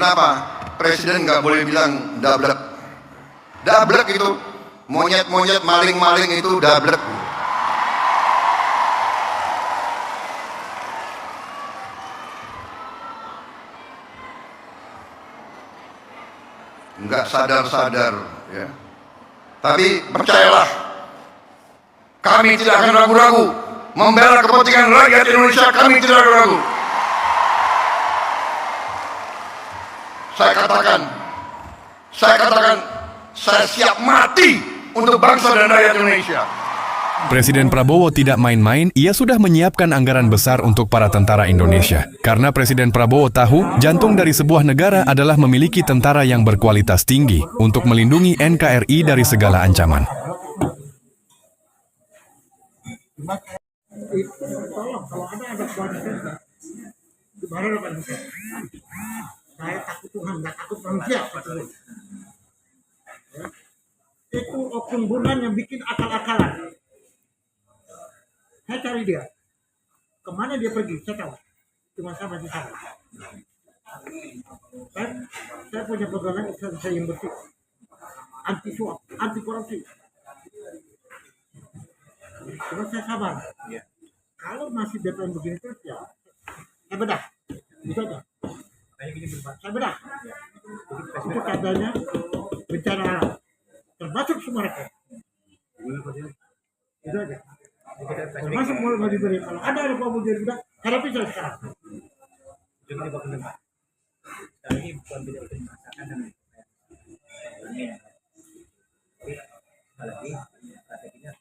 Kenapa? Presiden nggak boleh bilang dablek. Dablek itu monyet-monyet, maling-maling itu dablek. Nggak sadar-sadar, ya. Tapi percayalah, kami tidak akan ragu-ragu membela kepentingan rakyat Indonesia. Kami tidak ragu-ragu. Saya katakan, saya siap mati untuk bangsa dan rakyat Indonesia. Presiden Prabowo tidak main-main, ia sudah menyiapkan anggaran besar untuk para tentara Indonesia. Karena Presiden Prabowo tahu, jantung dari sebuah negara adalah memiliki tentara yang berkualitas tinggi untuk melindungi NKRI dari segala ancaman. Saya takut Tuhan, nggak takut manusia. Itu oknum Bondan yang bikin akal-akalan. Saya cari dia. Kemana dia pergi? Saya tahu. Cuma saya masih tahu. Saya punya pegangan saya yang bersih. Anti suap, anti korupsi. Cuma saya sabar. Kalau masih DPR begini terus ya, saya bedah. Bisa aja. Saya bedah. Itu katanya bencana alam. Termasuk semua mereka. Itu aja. Termasuk mau diberi. Kalau ada Pak Budi juga, hadapi saya sekarang. Jadi Pak Mendak. Sekarang ini bukan tidak dimasakan dan ini. Apalagi strateginya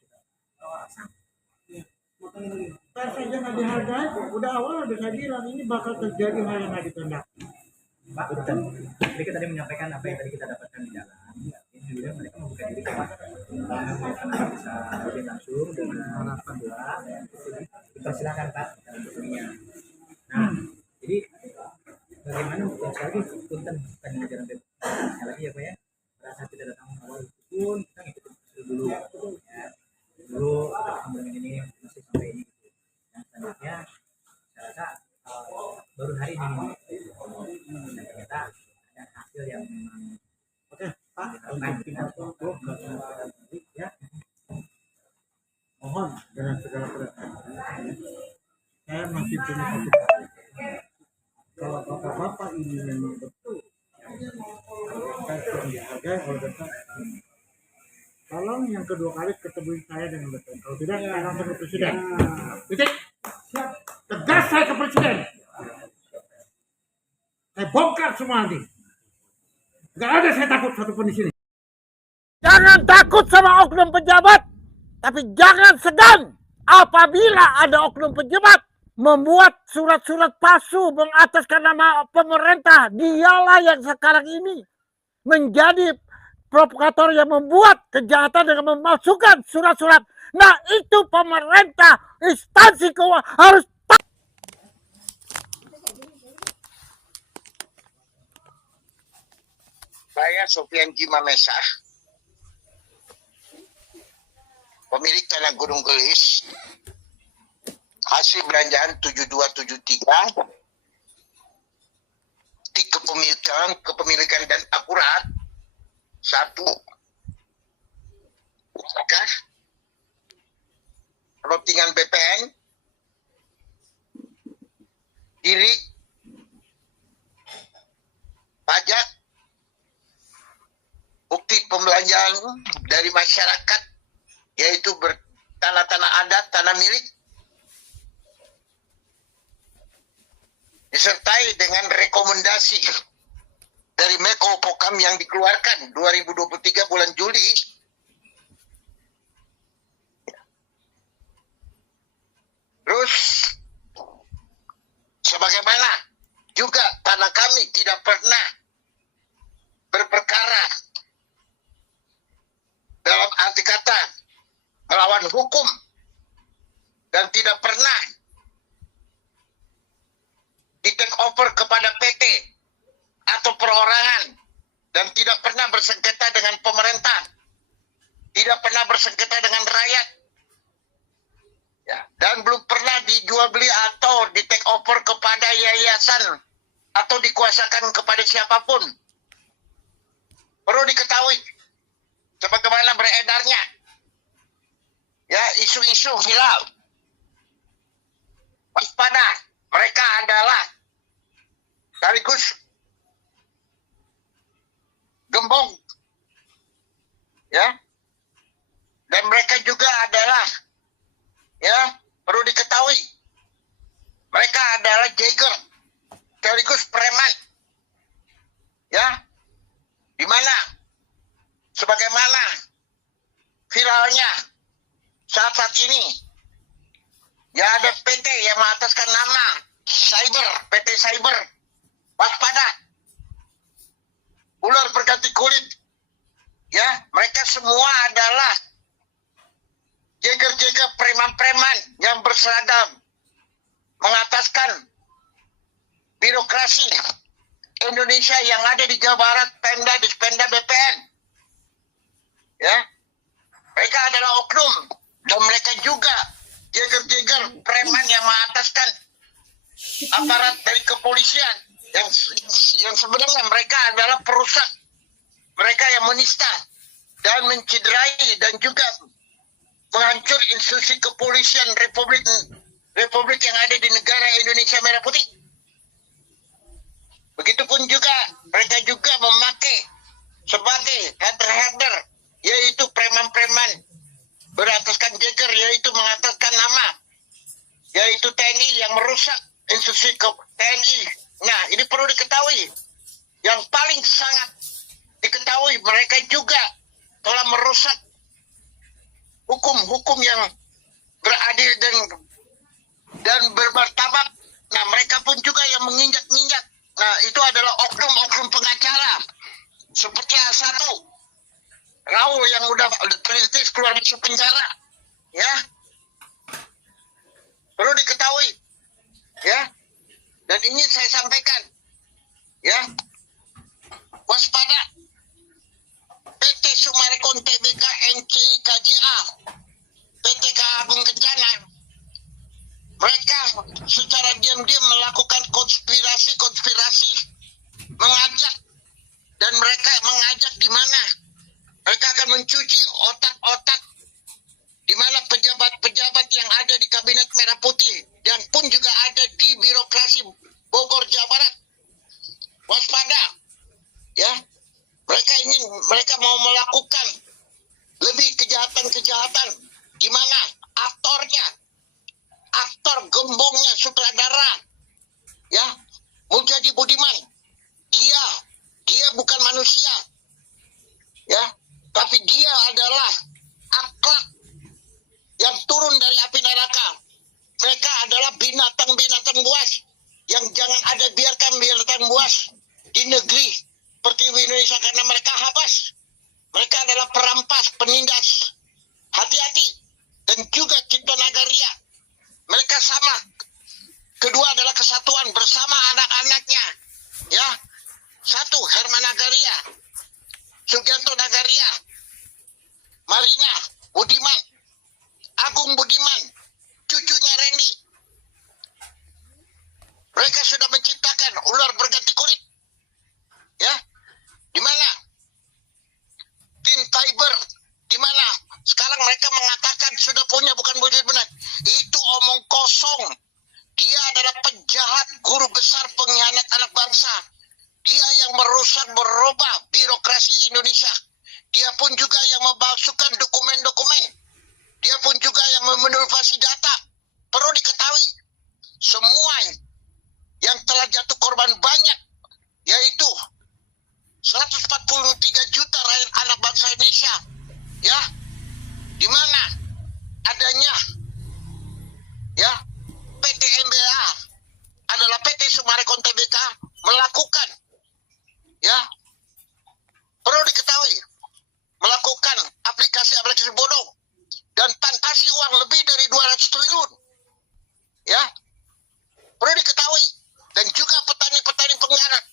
Kalau saja nggak dihargai, udah awal udah saya bilang ini bakal terjadi hal yang nggak dikehendaki. Pak, betul. Jadi kita tadi menyampaikan apa yang tadi kita dapatkan di dalam. Ini juga mereka membuka diri ke Pak. Bisa lebih langsung dengan harapan doa. Dipersilakan Pak dalam bertanya. Nah, jadi bagaimana sekali lagi punten bukan ajaran bebas. Sekali lagi ya Pak ya. Rasa tidak datang awal itu pun kita ngikutin dulu. Ya. Dulu kita ini masih sampai ini. Yang selanjutnya saya rasa baru hari ini dan ternyata ada hasil yang memang Oke, Pak, untuk kita tutup ya. Mohon dengan segala perhatian. Saya masih punya satu hal. Kalau bapak-bapak ini memang betul, saya sudah dihargai oleh Bapak. Tolong yang kedua kali ketemu saya dengan betul. Kalau tidak, saya langsung ke presiden. Titik. Tegas saya ke presiden. Saya bongkar semua nanti. Gak ada saya takut satupun di sini. Jangan takut sama oknum pejabat, tapi jangan segan apabila ada oknum pejabat membuat surat-surat palsu mengataskan nama pemerintah. Dialah yang sekarang ini menjadi provokator yang membuat kejahatan dengan memasukkan surat-surat. Nah, itu pemerintah, instansi keuangan harus. Saya Sofian Jimamesah, pemilik tanah Gunung Gelis, hasil belanjaan 7273, kepemilikan dan akurat, 1, apakah routingan BPN, diri, pajak, bukti pembelanjaan dari masyarakat, yaitu tanah-tanah adat, tanah milik, disertai dengan rekomendasi dari Menko Polhukam yang dikeluarkan 2023 bulan Juli. Terus, sebagaimana juga tanah kami tidak pernah berperkara dalam arti kata melawan hukum dan tidak pernah di take over kepada PT atau perorangan dan tidak pernah bersengketa dengan pemerintah, tidak pernah bersengketa dengan rakyat, ya, dan belum pernah dijual beli atau di take over kepada yayasan atau dikuasakan kepada siapapun. Perlu diketahui sebagaimana beredarnya ya isu-isu viral. Waspada, mereka adalah sekaligus gembong ya, dan mereka juga adalah ya, perlu diketahui mereka adalah Jaeger sekaligus preman ya, di mana sebagaimana viralnya saat ini ya, ada PT yang mengataskan nama Cyber, PT Cyber. Waspada, ular berganti kulit ya, mereka semua adalah jager-jager preman-preman yang berseragam mengataskan birokrasi Indonesia yang ada di Jawa Barat, Pemda, Dispenda, BPN ya. Mereka adalah oknum, dan mereka juga jager-jager preman yang mengataskan aparat dari kepolisian yang sebenarnya mereka adalah perusak, mereka yang menista dan mencederai dan juga menghancur institusi kepolisian Republik yang ada di negara Indonesia Merah Putih. Begitupun juga mereka juga memakai sebagai herder-herder, yaitu preman-preman berataskan jager, yaitu mengataskan nama, yaitu TNI yang merusak institusi TNI. Nah, ini perlu diketahui. Yang paling sangat diketahui, mereka juga telah merusak hukum-hukum yang beradil dan bermartabat. Nah, mereka pun juga yang menginjak-injak. Nah, itu adalah oknum-oknum pengacara seperti A1 Raul yang udah terlitis keluar masuk penjara ya, perlu diketahui ya. Dan ini saya sampaikan ya, waspada PT Sumarekon Tbk NCI KJA PTK Agung Kencana, mereka secara diam-diam melakukan konspirasi mengajak, dan mereka mengajak di mana mereka akan mencuci otak-otak di mana pejabat-pejabat yang ada di Kabinet Merah Putih dan pun juga ada di birokrasi Bogor, Jawa Barat. Waspada ya, mereka mau melakukan lebih kejahatan di mana aktor gembongnya sutradara ya, Mujadi Budiman, dia bukan manusia ya, tapi dia adalah akhlak yang turun dari api neraka. Mereka adalah binatang-binatang buas yang jangan ada biarkan binatang buas di negeri seperti Indonesia, karena mereka habas. Mereka adalah perampas, penindas. Hati-hati. Dan juga Cipto Nagaria, mereka sama. Kedua adalah kesatuan bersama anak-anaknya ya. Satu, Herman Nagaria, Sugianto Nagaria, Marina Budiman, Agung Budiman, cucunya Randy. Mereka sudah menciptakan ular berganti kulit ya, di mana tim Cyber, di mana sekarang mereka mengatakan sudah punya, bukan benar, itu omong kosong. Dia adalah penjahat, guru besar, pengkhianat anak bangsa. Dia yang merusak, merubah birokrasi Indonesia. Dia pun juga yang memalsukan dokumen-dokumen. Dia pun juga yang memanipulasi data. Perlu diketahui, semua yang telah jatuh korban banyak, yaitu 143 juta rakyat anak bangsa Indonesia ya, di mana adanya ya PT MBA adalah PT Sumarekon Tbk melakukan ya, perlu diketahui, melakukan aplikasi bodong dan fantasi uang lebih dari 200 triliun ya, perlu diketahui. Dan juga petani-petani penggarap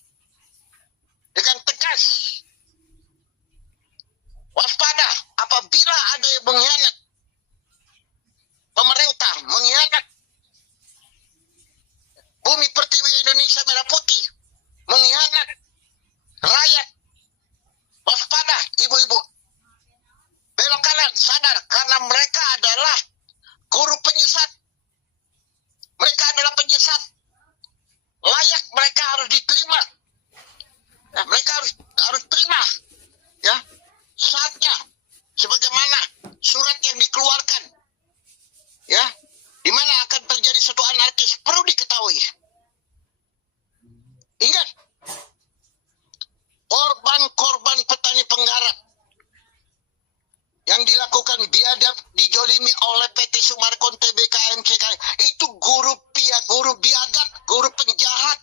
dengan tegas waspada apabila ada yang mengkhianat pemerintah, mengkhianat bumi pertiwi Indonesia Merah Putih, MCK itu guru biadab, guru penjahat,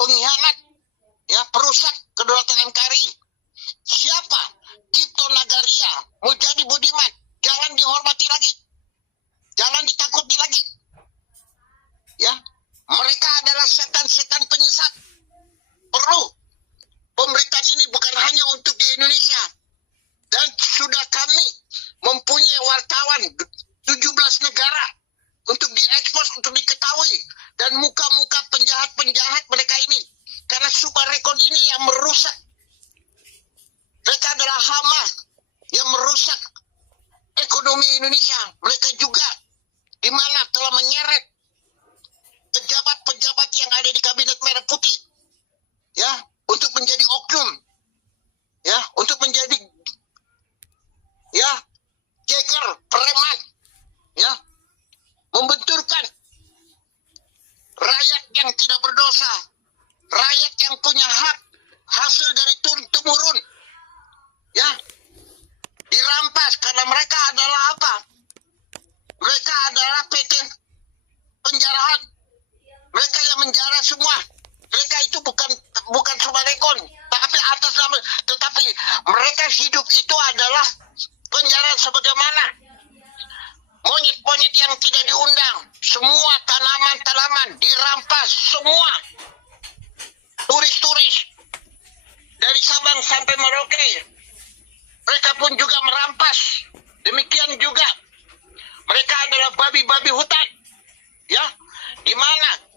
pengkhianat, ya, perusak kedaulatan NKRI. Siapa? Cipto Nagaria, Mujadi Budiman, jangan dihormati lagi, jangan ditakuti lagi. Ya, mereka adalah setan-setan penyesat. Perlu pemerintahan ini bukan hanya untuk di Indonesia, dan sudah kami mempunyai wartawan 17 negara untuk diekspos, untuk diketahui, dan muka-muka penjahat-penjahat mereka ini. Karena super rekon ini yang merusak. Mereka adalah hama yang merusak ekonomi Indonesia. Mereka juga di mana telah menyeret pejabat-pejabat yang ada di kabinet merah putih, ya, untuk menjadi oknum, ya, untuk menjadi, ya, jeger, preman, ya, membenturkan rakyat yang tidak berdosa, rakyat yang punya hak hasil dari turun-temurun, ya, dirampas karena mereka adalah apa? Mereka adalah PT penjarahan. Mereka yang menjara semua. Mereka itu bukan cuma rekon, tapi atas nama, tetapi mereka hidup itu adalah penjara sebagaimana monyet-monyet yang tidak diundang. Semua tanaman-tanaman dirampas, semua turis-turis dari Sabang sampai Merauke. Mereka pun juga merampas. Demikian juga mereka adalah babi-babi hutan, ya, di mana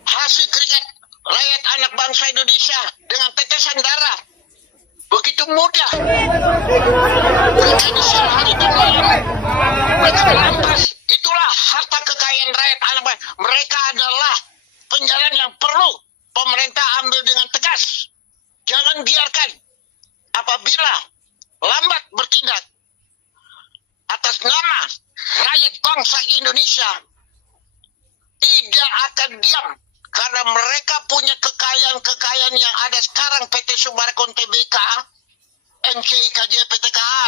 hasil keringat rakyat anak bangsa Indonesia dengan tetesan darah begitu mudah mereka disihari dan mereka merampas. Itulah harta kekayaan rakyat anak bangsa. Mereka adalah penjalan yang perlu pemerintah ambil dengan tegas. Jangan biarkan apabila lambat bertindak atas nama rakyat bangsa Indonesia tidak akan diam. Karena mereka punya kekayaan-kekayaan yang ada sekarang PT Summarecon Tbk, NCIKJ PTKA,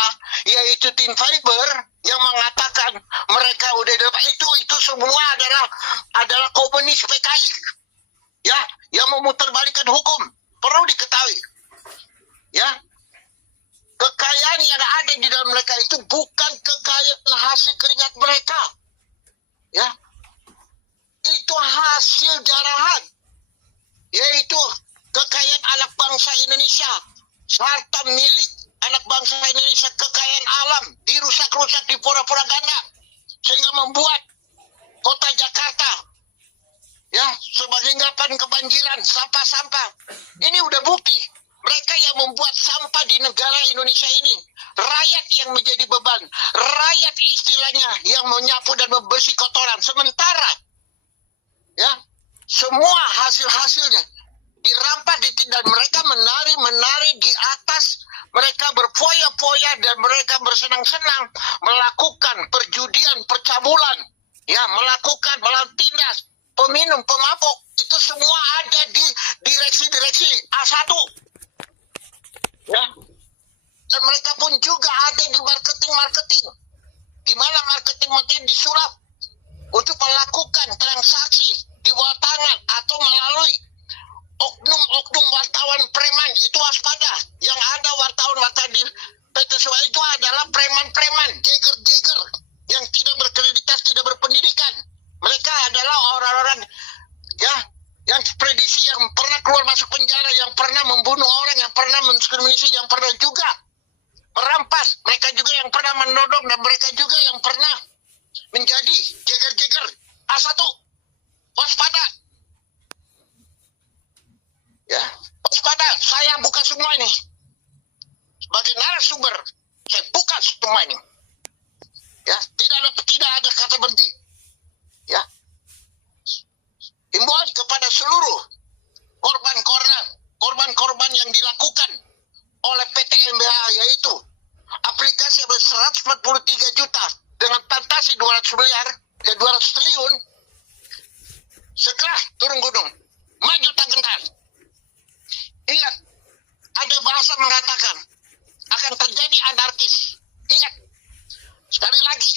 yaitu Tin Fiber yang mengatakan mereka udah dapat itu semua adalah komunis PKI, ya, yang memutarbalikkan hukum. Perlu diketahui, ya, kekayaan yang ada di dalam mereka itu bukan kekayaan hasil keringat mereka, ya. Itu hasil jarahan, yaitu kekayaan anak bangsa Indonesia, harta milik anak bangsa Indonesia, kekayaan alam dirusak-rusak, dipura-pura-ganda, sehingga membuat kota Jakarta, ya, sebagai anggapan kebanjiran, sampah-sampah. Ini udah bukti mereka yang membuat sampah di negara Indonesia ini. Rakyat yang menjadi beban, rakyat istilahnya yang menyapu dan membersih kotoran. Sementara, ya, semua hasil-hasilnya dirampas, ditindak. Mereka menari di atas, mereka berfoya-foya dan mereka bersenang-senang melakukan perjudian, percabulan, ya, melakukan tindas, peminum, pemabuk. Itu semua ada di direksi-direksi A1, ya. Dan mereka pun juga ada di marketing. Gimana marketing disulap untuk melakukan transaksi di bawah tangan atau melalui oknum-oknum wartawan preman. Itu waspada. Yang ada wartawan-wartawan di PT Summa itu adalah preman-preman, jeger-jeger yang tidak berkreditas, tidak berpendidikan. Mereka adalah orang-orang, ya, yang prediksi, yang pernah keluar masuk penjara, yang pernah membunuh orang, yang pernah mendiskriminasi, yang pernah juga merampas. Mereka juga yang pernah menodong, dan mereka juga yang pernah menjadi jeger-jeger A1. Waspada, ya, waspada. Saya buka semua ini sebagai narasumber, saya buka semua ini, ya. Tidak ada kata berhenti, ya. Himbauan kepada seluruh korban-korban yang dilakukan oleh PT MBH, yaitu aplikasi yang 143 juta dengan fantasi 200 miliar, 200 triliun. Segera turun gunung, maju tak gentar. Ingat, ada bahasa mengatakan akan terjadi anarkis. Ingat, sekali lagi,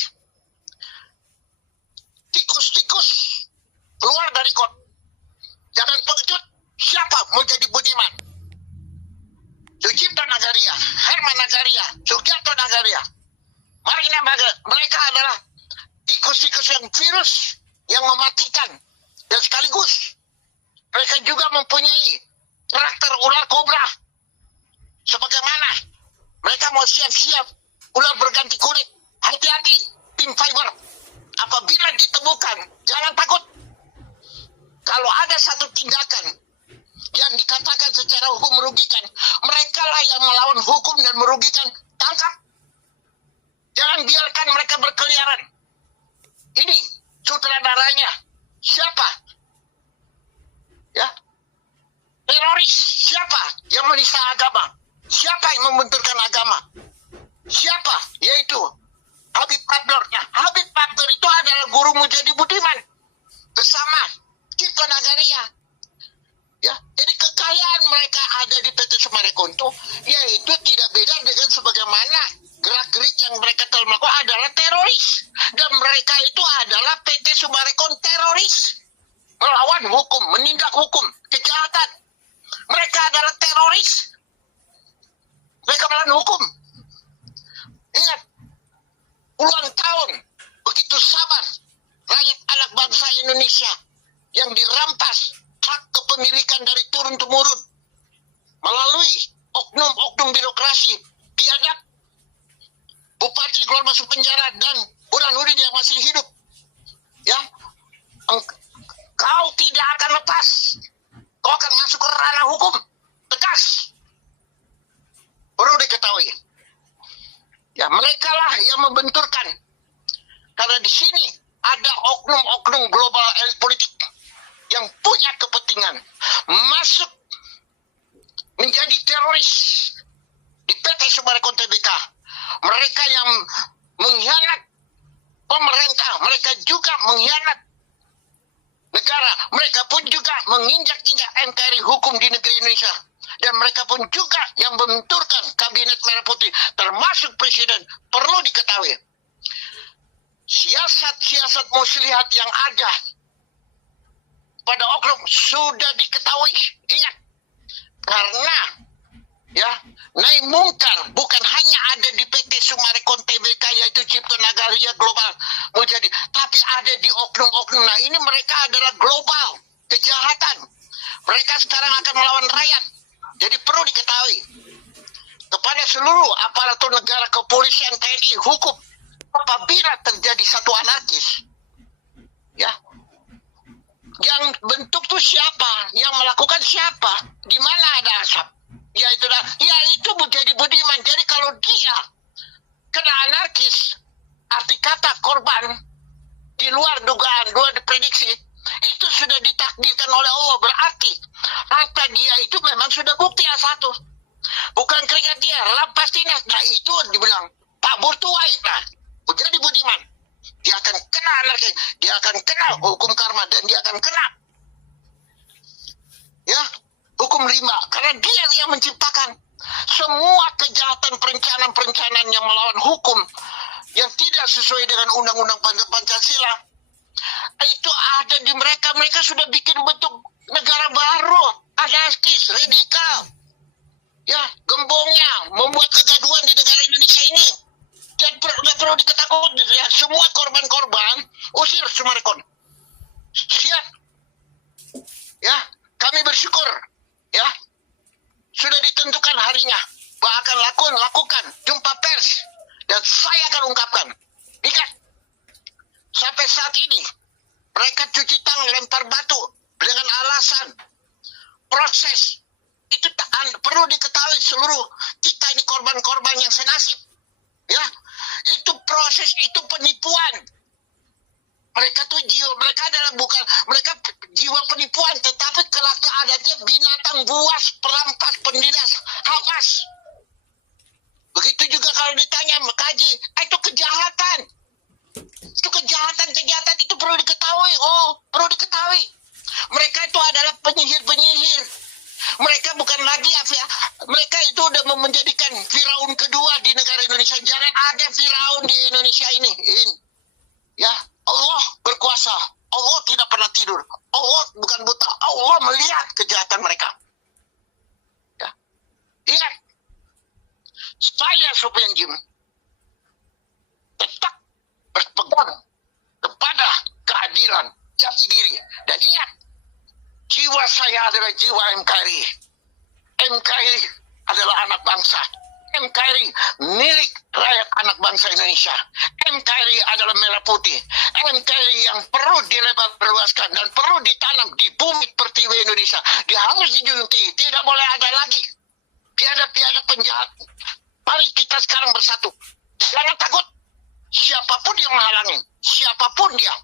Nagaria, Sugiarto Nagaria. Mereka adalah tikus-tikus yang virus yang mematikan. Dan sekaligus mereka juga mempunyai karakter ular kobra. Sebagaimana mereka mau siap-siap ular berganti kulit. Hati-hati tim fiber. Apabila ditemukan, jangan takut. Kalau ada satu tindakan yang dikatakan secara hukum merugikan, mereka lah yang melawan hukum dan merugikan. Tangkap. Jangan biarkan mereka berkeliaran. Ini sutradaranya. Siapa? Ya. Teroris siapa yang menista agama? Siapa yang membenturkan agama? Siapa? Yaitu Habib Padlor. Nah, Habib Padlor itu adalah guru Mujadi Budiman bersama Cipto Nagaria. Ya, jadi kekayaan mereka ada di PT Sumarekon, yaitu tidak beda dengan sebagaimana gerak-gerik yang mereka telah melakukan adalah teroris. Dan mereka itu adalah PT Sumarekon teroris. Melawan hukum, menindak hukum, kejahatan. Mereka adalah teroris. Mereka melawan hukum. Ingat, puluhan tahun begitu sabar rakyat anak bangsa Indonesia yang dirampas hak kepemilikan dari turun-temurun melalui oknum-oknum birokrasi biadab. Bupati keluar masuk penjara dan Burhanuddin yang masih hidup. Ya, kau tidak akan lepas. Kau akan masuk ke ranah hukum. Tegas. Perlu diketahui. Ya, mereka lah yang membenturkan. Karena di sini ada oknum-oknum global elit politik yang punya kepentingan masuk menjadi teroris di PT Sumarekon Tbk. Mereka yang mengkhianat pemerintah, mereka juga mengkhianat negara, mereka pun juga menginjak-injak NKRI hukum di negeri Indonesia. Dan mereka pun juga yang membenturkan kabinet merah putih, termasuk presiden. Perlu diketahui, siasat-siasat muslihat yang ada pada oknum sudah diketahui. Ingat, karena ya, naik mungkar bukan hanya ada di PT Sumarekon Tbk yaitu Cipto Nagaria Global Mujadi, tapi ada di oknum-oknum. Nah, ini mereka adalah global kejahatan. Mereka sekarang akan melawan rakyat. Jadi perlu diketahui kepada seluruh aparatur negara, kepolisian, TNI, hukum, apabila terjadi satu anarkis, ya, yang bentuk itu siapa, yang melakukan siapa, di mana ada asap, ya itu Mujadi Budiman. Jadi kalau dia kena anarkis, arti kata korban di luar dugaan, luar diprediksi, itu sudah ditakdirkan oleh Allah. Berarti harta dia itu memang sudah bukti A1. Bukan keringat dia, rampas dinas. Nah, itu dibilang Pak Burtuai. Nah, Mujadi Budiman, dia akan kena anarkis, dia akan kena hukum karma, dan dia akan kena ya hukum rimba. Karena dia yang menciptakan semua kejahatan perencanaan yang melawan hukum yang tidak sesuai dengan undang-undang Pancasila. Itu ada di mereka. Mereka sudah bikin bentuk negara baru, anarkis, radikal, ya, gembongnya membuat kegaduhan di negara Indonesia ini. Dan perlu diketahui, ya, semua korban-korban usir Sumarekon. Siap, ya, kami bersyukur, ya, sudah ditentukan harinya, bahkan lakukan jumpa pers, dan saya akan ungkapkan. Ingat, sampai saat ini mereka cuci tangan, lempar batu dengan alasan proses. Itu perlu diketahui seluruh kita ini korban-korban yang senasib. Ya, itu proses, itu penipuan. Mereka tuh mereka adalah bukan mereka jiwa penipuan, tetapi kelak adatnya binatang buas, perampas, pendidas, hamas. Begitu juga kalau ditanya mengkaji, itu kejahatan. Itu kejahatan itu perlu diketahui. Perlu diketahui. Mereka itu adalah penyihir-penyihir. Mereka bukan lagi mereka itu udah menjadikan Firaun kedua di negara Indonesia. Jangan ada Firaun di Indonesia ini. Ya, Allah berkuasa. Allah tidak pernah tidur. Allah bukan buta. Allah melihat kejahatan mereka. Ya. Ingat, saya saya Sofian Jim tetap berpegang kepada keadilan jati diri. Dan ingat, jiwa saya adalah jiwa NKRI. NKRI adalah anak bangsa. NKRI milik rakyat anak bangsa Indonesia. NKRI adalah merah putih. NKRI yang perlu dilebarluaskan dan perlu ditanam di bumi pertiwi Indonesia. Dia harus dijunjungi. Tidak boleh ada lagi tiada penjahat. Mari kita sekarang bersatu. Jangan takut. Siapapun yang menghalangi, siapapun dia,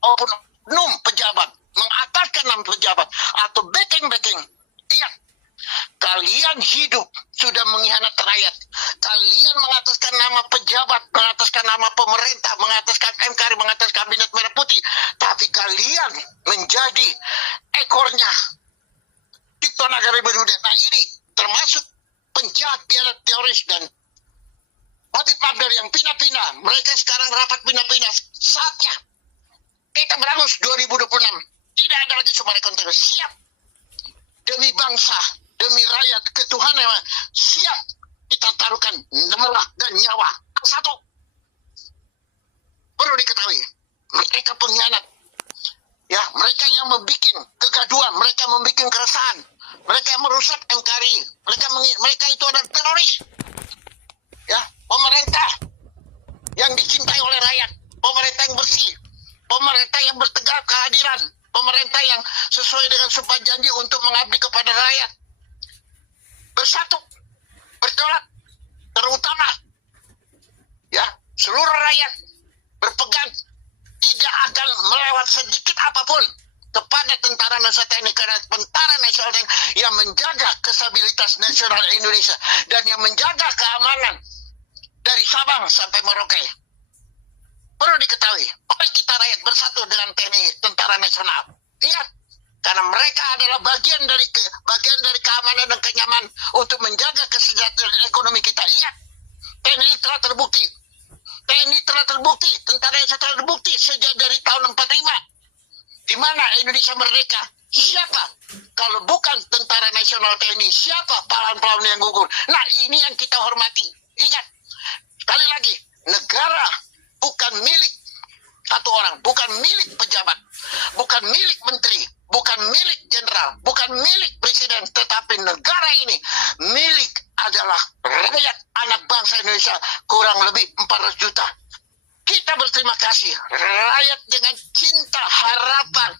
oknum pejabat, mengataskan nama pejabat, atau backing, ingat, kalian hidup sudah mengkhianat rakyat. Kalian mengataskan nama pejabat, mengataskan nama pemerintah, mengataskan NKRI, mengataskan kabinet merah putih. Tapi kalian menjadi ekornya Cipta Nagari Bermuda. Nah ini termasuk penjahat biadab teroris dan motif dari yang pindah-pindah. Mereka sekarang rapat pindah-pindah. Saatnya kita berangus 2026. Tidak ada lagi Summarecon terus. Siap demi bangsa, demi rakyat, ketuhanan. Siap kita taruhkan darah dan nyawa. Satu, perlu diketahui, mereka pengkhianat. Ya, mereka yang membuat kegaduhan, mereka membuat keresahan, mereka yang merusak NKRI, mereka itu adalah teroris. Ya, pemerintah yang dicintai oleh rakyat, pemerintah yang bersih, pemerintah yang bertegak kehadiran, pemerintah yang sesuai dengan sumpah janji untuk mengabdi kepada rakyat. Bersatu, bertolak, terutama ya seluruh rakyat berpegang tidak akan melewat sedikit apapun kepada Tentara Nasional TNI, karena Tentara Nasional TNI yang menjaga stabilitas nasional Indonesia dan yang menjaga keamanan dari Sabang sampai Merauke. Perlu diketahui, mari kita rakyat bersatu dengan TNI, Tentara Nasional. Ingat, karena mereka adalah bagian dari keamanan dan kenyamanan untuk menjaga kesejahteraan ekonomi kita. Ingat, TNI telah terbukti. TNI telah terbukti, Tentara Nasional telah terbukti sejak dari tahun 45. Di mana Indonesia merdeka? Siapa? Kalau bukan Tentara Nasional TNI, siapa pahlawan-pahlawan yang gugur? Nah, ini yang kita hormati. Ingat, sekali lagi, negara bukan milik satu orang, bukan milik pejabat, bukan milik menteri, bukan milik jenderal, bukan milik presiden, tetapi negara ini milik adalah rakyat anak bangsa Indonesia, kurang lebih 400 juta. Kita berterima kasih rakyat dengan cinta harapan,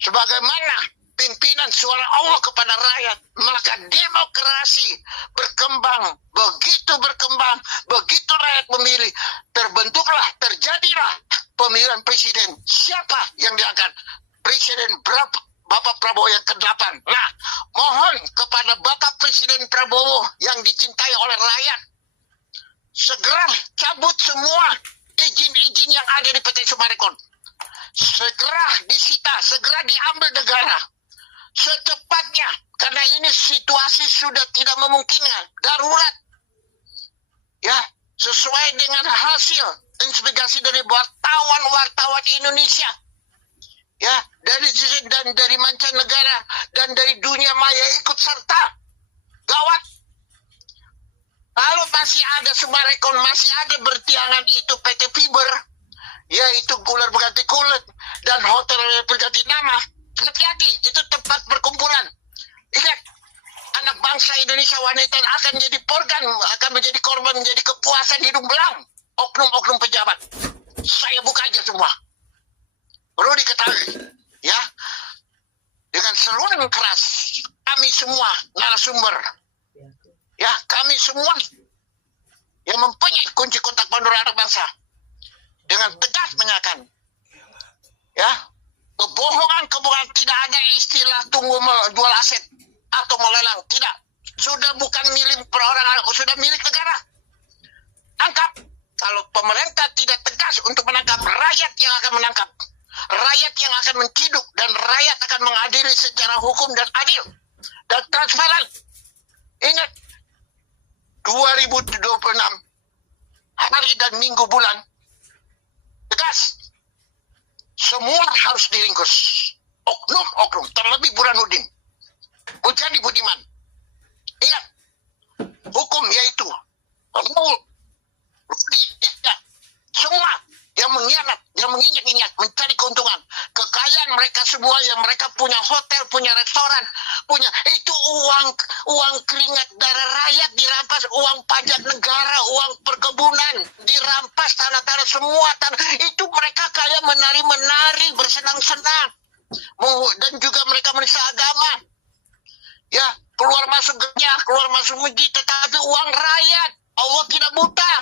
sebagaimana pimpinan suara Allah kepada rakyat, maka demokrasi berkembang, begitu rakyat memilih, terjadilah pemilihan presiden. Siapa yang diangkat? Presiden Bapak Prabowo yang ke-8. Nah, mohon kepada Bapak Presiden Prabowo yang dicintai oleh rakyat, segera cabut semua izin-izin yang ada di PT Summarecon. Segera disita, segera diambil negara. Secepatnya, karena ini situasi sudah tidak memungkinkan, darurat. Ya, sesuai dengan hasil investigasi dari wartawan Indonesia. Ya, dari mancanegara dan dari dunia maya ikut serta. Gawat. Kalau masih ada Summarecon, masih ada bertiangan itu PT Fiber, yaitu ular berganti kulit dan hotel berganti nama. Hati-hati, itu tempat berkumpulan. Ingat, anak bangsa Indonesia wanita akan jadi menjadi korban, menjadi kepuasan hidung belang oknum-oknum pejabat. Saya buka aja semua. Perlu diketahui, ya, dengan seruan keras kami semua narasumber, ya, kami semua yang mempunyai kunci kontak Pandora anak bangsa, dengan tegas menyatakan, ya, kebohongan tidak ada istilah tunggu jual aset atau melelang, tidak, sudah bukan milik perorangan, sudah milik negara. Tangkap. Kalau pemerintah tidak tegas untuk menangkap, rakyat yang akan menangkap. Rakyat yang akan menciduk dan rakyat akan mengadili secara hukum dan adil dan transparan. Ingat, 2026 hari dan minggu bulan tegas, semua harus diringkus. Oknum, terlebih Burhanuddin, Budi Budiman. Ingat, hukum yaitu semua yang mereka punya hotel, punya restoran, punya itu uang keringat darah rakyat dirampas, uang pajak negara, uang perkebunan dirampas, tanah-tanah semua tanah itu mereka kaya menari-menari bersenang-senang, dan juga mereka menista agama, ya keluar masuk gereja, keluar masuk masjid, tetapi uang rakyat. Allah tidak buta,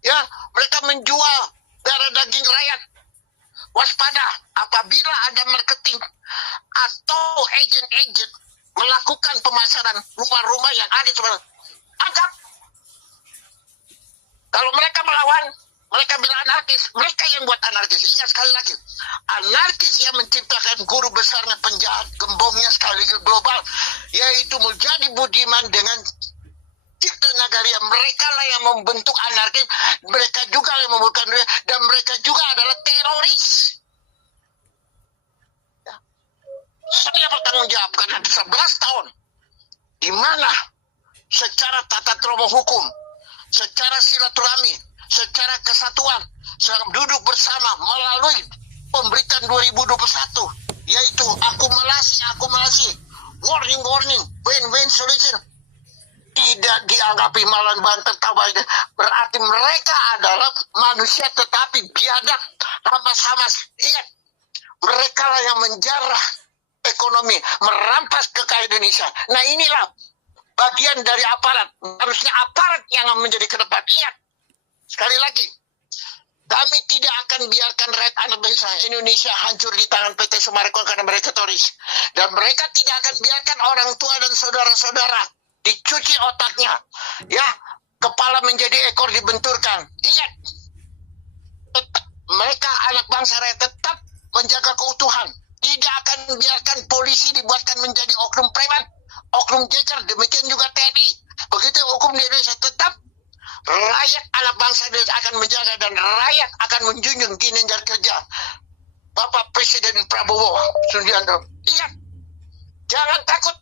ya mereka menjual darah daging rakyat. Waspada apabila ada marketing atau agen-agen melakukan pemasaran rumah-rumah yang ada sebenarnya. Tangkap. Kalau mereka melawan, mereka bilang anarkis. Mereka yang buat anarkis. Ingat sekali lagi, anarkis yang menciptakan guru besarnya penjahat gembongnya sekali global, yaitu Muljadi Budiman dengan Cipta Nagaria. Mereka lah yang membentuk anarkis, mereka juga yang membuka, dan mereka juga adalah teroris. Ya. Saya bertanggung jawab karena 11 tahun di mana secara tata krama hukum, secara silaturahmi, secara kesatuan, duduk bersama melalui pemberitaan 2021, yaitu akumulasi, warning, win-win solution, tidak dianggapi malah banter tabai. Berarti mereka adalah manusia tetapi biadab, hamas-hamas. Ingat, mereka lah yang menjarah ekonomi, merampas kekayaan Indonesia. Nah inilah bagian dari aparat. Harusnya aparat yang menjadi ke depan. Ingat, sekali lagi, kami tidak akan biarkan rakyat anak bangsa Indonesia hancur di tangan PT Summarecon karena mereka teroris. Dan mereka tidak akan biarkan orang tua dan saudara-saudara dicuci otaknya, ya, kepala menjadi ekor dibenturkan. Ingat, mereka anak bangsa rakyat tetap menjaga keutuhan. Tidak akan biarkan polisi dibuatkan menjadi oknum preman, oknum jeker, demikian juga TNI. Begitu hukum di Indonesia tetap, rakyat anak bangsa Indonesia akan menjaga dan rakyat akan menjunjung kinerja kerja Bapak Presiden Prabowo Subianto. Ingat, jangan takut.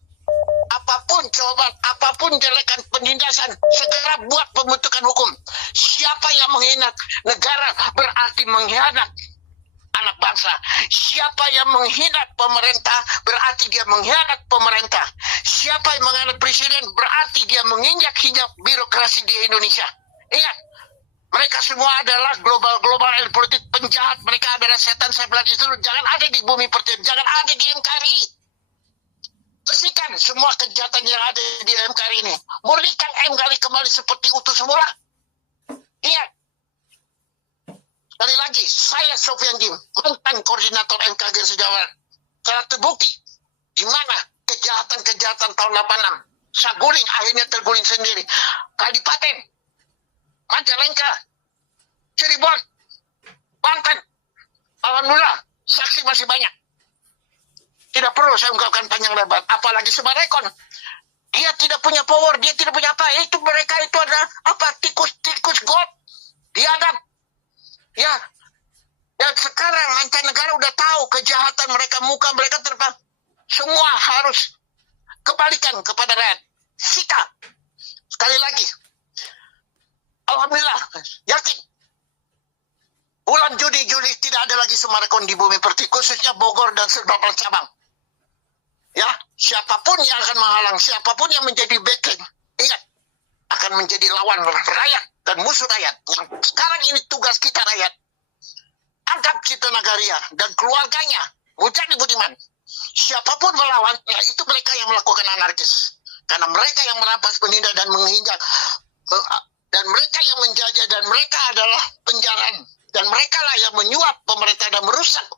Apapun cobaan, apapun jelekan penindasan, segera buat pembentukan hukum. Siapa yang mengkhianat negara berarti mengkhianat anak bangsa. Siapa yang mengkhianat pemerintah berarti dia mengkhianat pemerintah. Siapa yang mengkhianat presiden berarti dia menginjak-injak birokrasi di Indonesia. Ingat, mereka semua adalah global elit politik penjahat. Mereka adalah setan sebelah itu. Jangan ada di bumi pertiwi, jangan ada di NKRI. Bersihkan semua kejahatan yang ada di MKRI ini. Murnikan MKRI kembali seperti utuh semula. Ingat, sekali lagi, saya Sofian Jim, mantan koordinator MKG sejauh telah terbukti di mana kejahatan-kejahatan tahun 86. Saguling akhirnya terguling sendiri. Kadipaten, Majalengka, Cirebon, Banten. Alhamdulillah, saksi masih banyak. Tidak perlu saya ungkapkan panjang lebar. Apalagi Summarecon. Dia tidak punya power, dia tidak punya apa. Itu mereka itu adalah apa? Tikus god. Biadab. Ya. Dan sekarang mancanegara udah tahu kejahatan mereka, muka mereka terbang. Semua harus kembalikan kepada rakyat. Sita. Sekali lagi. Alhamdulillah. Yakin. Bulan Juli tidak ada lagi Summarecon di bumi pertiwi, khususnya Bogor dan beberapa cabang. Ya, siapapun yang akan menghalang, siapapun yang menjadi backing, ingat, akan menjadi lawan rakyat dan musuh rakyat. Yang sekarang ini tugas kita rakyat. Tangkap Cipta Nagaria dan keluarganya, Muljadi Budiman. Siapapun melawan, ya itu mereka yang melakukan anarkis. Karena mereka yang merampas, penindak dan menginjak. Dan mereka yang menjajah, dan mereka adalah penjaran. Dan mereka lah yang menyuap pemerintah dan merusak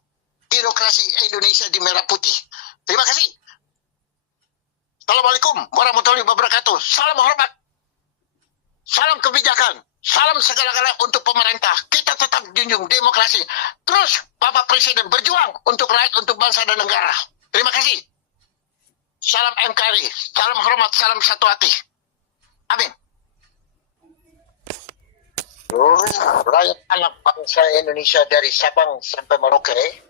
birokrasi Indonesia di merah putih. Terima kasih. Assalamualaikum warahmatullahi wabarakatuh. Salam hormat. Salam kebijakan. Salam segala-galanya untuk pemerintah. Kita tetap junjung demokrasi. Terus Bapak Presiden berjuang untuk rakyat, untuk bangsa dan negara. Terima kasih. Salam NKRI. Salam hormat. Salam satu hati. Amin. Rakyat anak bangsa Indonesia dari Sabang sampai Merauke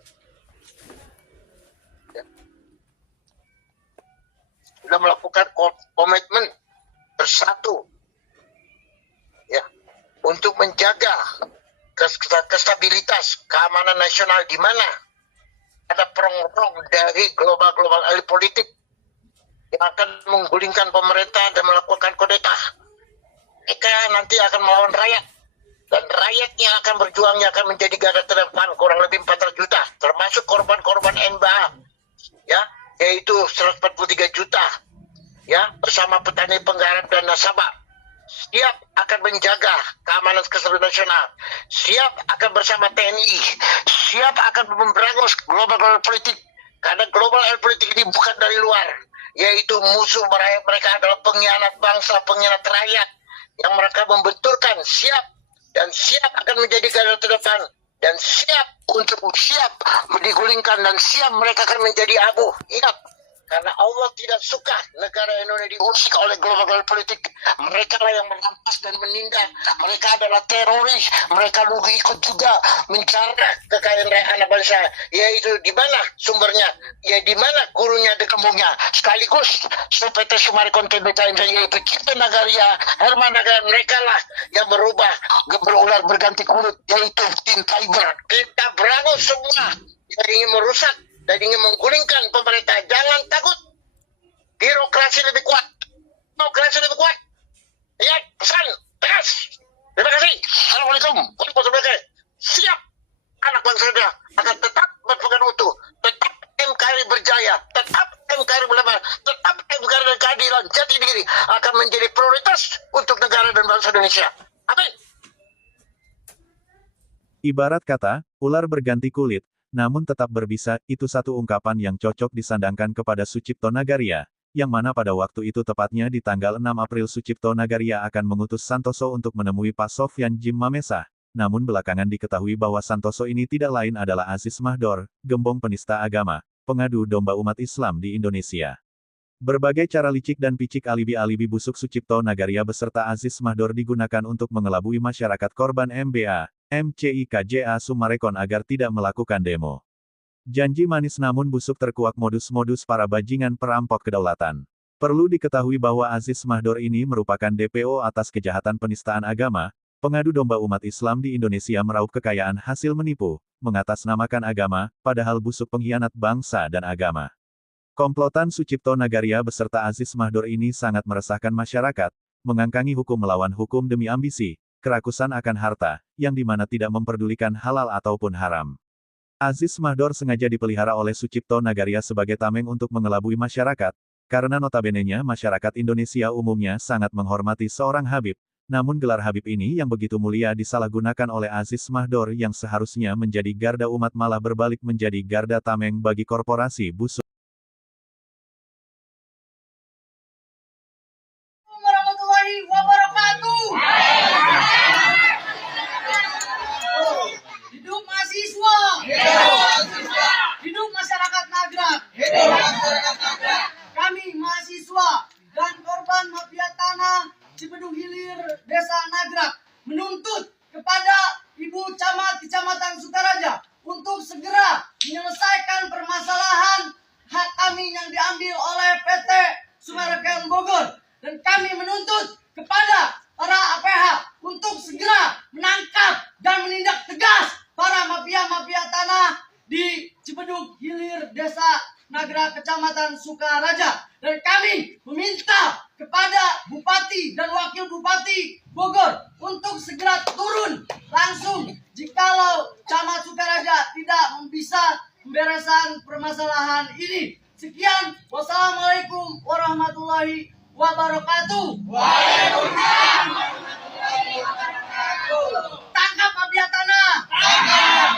sudah melakukan komitmen bersatu, ya, untuk menjaga kestabilitas keamanan nasional di mana ada ada perongrong dari global elit politik yang akan menggulingkan pemerintah dan melakukan kudeta. Mereka nanti akan melawan rakyat. Dan rakyat yang akan berjuang yang akan menjadi garda terdepan kurang lebih 400 juta. Termasuk korban-korban NBA. Ya, yaitu 143 juta. Ya, bersama petani penggarap dan nasabah. Siap akan menjaga keamanan keseluruhan nasional. Siap akan bersama TNI. Siap akan memberangus global politik. Karena global politik ini bukan dari luar. Yaitu musuh mereka adalah pengkhianat bangsa, pengkhianat rakyat. Yang mereka membenturkan siap dan siap akan menjadi garda terdepan. Dan siap untuk digulingkan dan siap mereka akan menjadi abu. Ingat, karena Allah tidak suka negara Indonesia diusik oleh global politik. Mereka lah yang merampas dan menindak. Mereka adalah teroris. Mereka juga ikut juga menjarah kekayaan anak bangsa. Yaitu di mana sumbernya? Ya di mana gurunya dekemungnya? Sekaligus PT Sumarikon Tbk yaitu Cipta Nagaria, Herman Nagara, mereka lah yang berubah berular berganti kulit. Yaitu tim Tiger. Kita berangus semua yang ingin merusak dan ingin menggulingkan pemerintah. Jangan takut. Birokrasi lebih kuat. Demokrasi lebih kuat. Ya, pesan. Tegas. Terima kasih. Assalamualaikum warahmatullahi wabarakatuh. Siap. Anak bangsa akan tetap berpegang utuh. Tetap NKRI berjaya. Tetap NKRI berlebar. Tetap NKRI dan keadilan jati diri akan menjadi prioritas untuk negara dan bangsa Indonesia. Amin. Ibarat kata, ular berganti kulit, namun tetap berbisa, itu satu ungkapan yang cocok disandangkan kepada Sucipto Nagaria, yang mana pada waktu itu tepatnya di tanggal 6 April Sucipto Nagaria akan mengutus Santoso untuk menemui Pak Sofyan Jim Mamesa. Namun belakangan diketahui bahwa Santoso ini tidak lain adalah Aziz Mahdor, gembong penista agama, pengadu domba umat Islam di Indonesia. Berbagai cara licik dan picik alibi-alibi busuk Sucipto Nagaria beserta Aziz Mahdor digunakan untuk mengelabui masyarakat korban MBA, MCIKJA Sumarekon agar tidak melakukan demo. Janji manis namun busuk terkuak modus-modus para bajingan perampok kedaulatan. Perlu diketahui bahwa Aziz Mahdor ini merupakan DPO atas kejahatan penistaan agama, pengadu domba umat Islam di Indonesia meraup kekayaan hasil menipu, mengatasnamakan agama, padahal busuk pengkhianat bangsa dan agama. Komplotan Sucipto Nagaria beserta Aziz Mahdor ini sangat meresahkan masyarakat, mengangkangi hukum melawan hukum demi ambisi, kerakusan akan harta, yang dimana tidak memperdulikan halal ataupun haram. Aziz Mahdor sengaja dipelihara oleh Sucipto Nagaria sebagai tameng untuk mengelabui masyarakat, karena notabenenya masyarakat Indonesia umumnya sangat menghormati seorang Habib, namun gelar Habib ini yang begitu mulia disalahgunakan oleh Aziz Mahdor yang seharusnya menjadi garda umat malah berbalik menjadi garda tameng bagi korporasi busuk. Warahmatullahi wabarakatuh. Hidup mahasiswa. Hidup masyarakat Nagrak. Kami mahasiswa dan korban mafia tanah Cibedung Hilir Desa Nagrak menuntut kepada Ibu Camat Kecamatan Sukaraja untuk segera menyelesaikan permasalahan hak kami yang diambil oleh PT Sumarekon Bogor. Dan kami menuntut kepada para APH untuk segera menangkap dan menindak tegas para mafia-mafia tanah di Cibedug Hilir Desa Nagrak Kecamatan Sukaraja. Dan kami meminta kepada Bupati dan Wakil Bupati Bogor untuk segera turun langsung jikalau Camat Sukaraja tidak bisa membereskan permasalahan ini. Sekian, wassalamualaikum warahmatullahi wabarakatuh. Waalaikumsalam warahmatullahi wabarakatuh. Tangkap mafia tanah. Tangkap.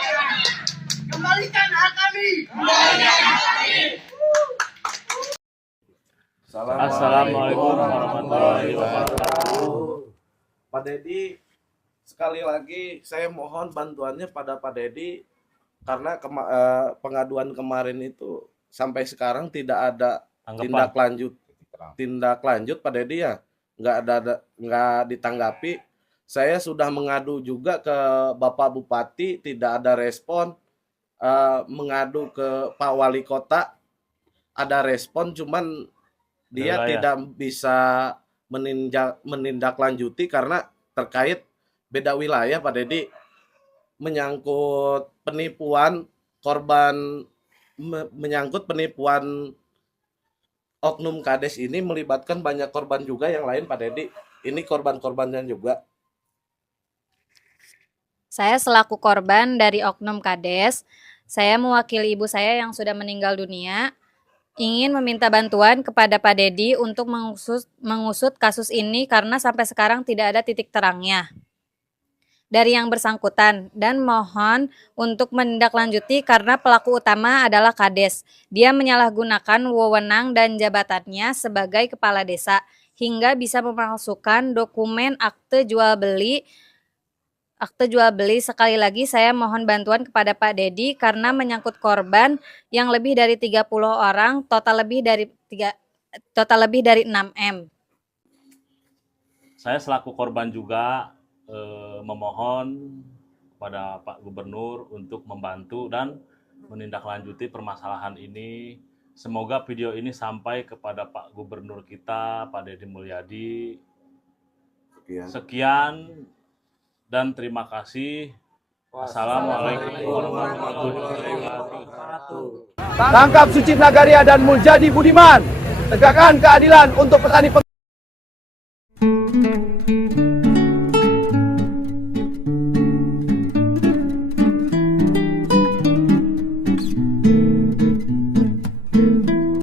Kembalikan hak kami. Kembalikan hak kami. Assalamualaikum warahmatullahi wabarakatuh. Pak Dedi, sekali lagi saya mohon bantuannya pada Pak Dedi karena pengaduan kemarin itu sampai sekarang tidak ada tindak lanjut Pak Dedi ya, nggak ditanggapi. Saya sudah mengadu juga ke Bapak Bupati, tidak ada respon. Mengadu ke Pak Wali Kota, ada respon, cuman dia tidak bisa menindaklanjuti karena terkait beda wilayah Pak Dedi, menyangkut penipuan korban menyangkut penipuan oknum Kades ini melibatkan banyak korban juga yang lain, Pak Dedi. Ini korban-korbannya juga. Saya selaku korban dari oknum Kades, saya mewakili ibu saya yang sudah meninggal dunia, ingin meminta bantuan kepada Pak Dedi untuk mengusut kasus ini karena sampai sekarang tidak ada titik terangnya dari yang bersangkutan, dan mohon untuk menindaklanjuti karena pelaku utama adalah Kades. Dia menyalahgunakan wewenang dan jabatannya sebagai kepala desa hingga bisa memalsukan dokumen akte jual beli. Sekali lagi saya mohon bantuan kepada Pak Dedi karena menyangkut korban yang lebih dari 30 orang, total lebih dari 6M. Saya selaku korban juga memohon kepada Pak Gubernur untuk membantu dan menindaklanjuti permasalahan ini. Semoga video ini sampai kepada Pak Gubernur kita, Pak Deddy Mulyadi. Sekian dan terima kasih. Assalamualaikum warahmatullahi wabarakatuh. Tangkap Sucip Nagaria dan Muljadi Budiman. Tegakkan keadilan untuk petani